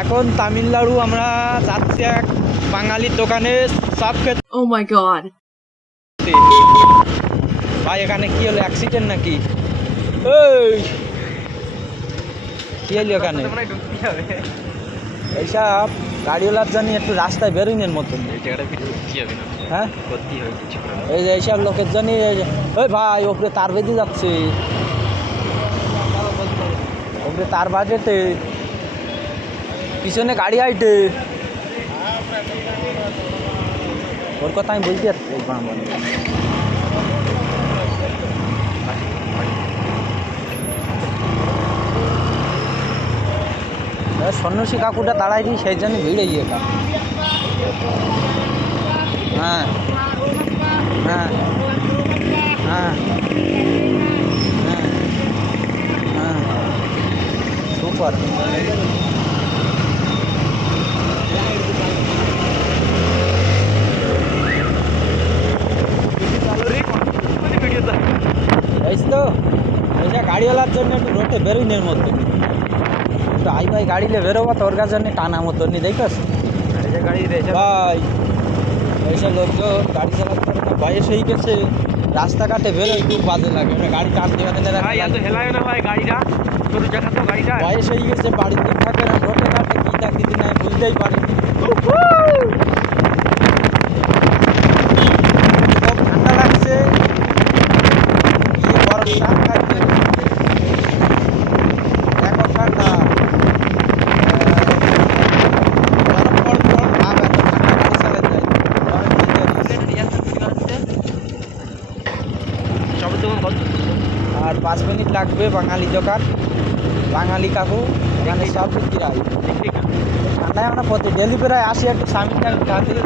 এখন তামিলনাড়ু আমরা যাচ্ছি এক বাঙালির দোকানে সব খেতে। Oh my god. ভাই এখানে কি হলো, অ্যাক্সিডেন্ট নাকি? এই কি হলো এখানে? এইসব গাড়িওয়ালার জন্য একটু রাস্তায় বেরোনের মতন। হ্যাঁ, এই যে এইসব লোকের জন্য ওই ভাই ওপরে তার বেঁধে যাচ্ছে, ওপরে তার বাজেটে পিছনে গাড়ি আইটে, ওর কথা আমি বলতে যাচ্ছি। সন্ন্যাসী কাকুটা দাঁড়াই দিই, সেই জন্য ভিড়ে গিয়ে হ্যাঁ হ্যাঁ হ্যাঁ হ্যাঁ হ্যাঁ সুপার। এই তো এইটা গাড়িওয়ালার জন্য একটু রোটে বেরোইনের মতো, একটু আই ভাই গাড়িলে বেরোবা তো ওর কাছে টানা মতো নি দেখস গাড়ি ভাই। এইসব লোকজন গাড়ি চালাতে পারে না, বয়স হয়ে গেছে, রাস্তাঘাটে বেরোয় খুব বাজে লাগে, গাড়ি টান দেওয়া বয়স হয়ে গেছে, বাড়িতে থাকে না, রোটে ঘাটে কী থাকি না বুঝতেই পারে। ঠান্ডা লাগছে, গরম চাপ খাচ্ছে এখন ঠান্ডা, আর 5 মিনিট লাগবে। বাঙালি দোকান, বাঙালি কাকু এখানে সব বিক্রি হয়। ঠান্ডায় আমরা প্রতি ডেলি প্রায় আসি, একটু সামিনটা খাতে,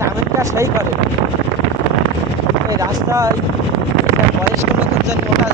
সামিনটা সেই করে। এই রাস্তায় বয়স্ক লোকের জন্য ওটা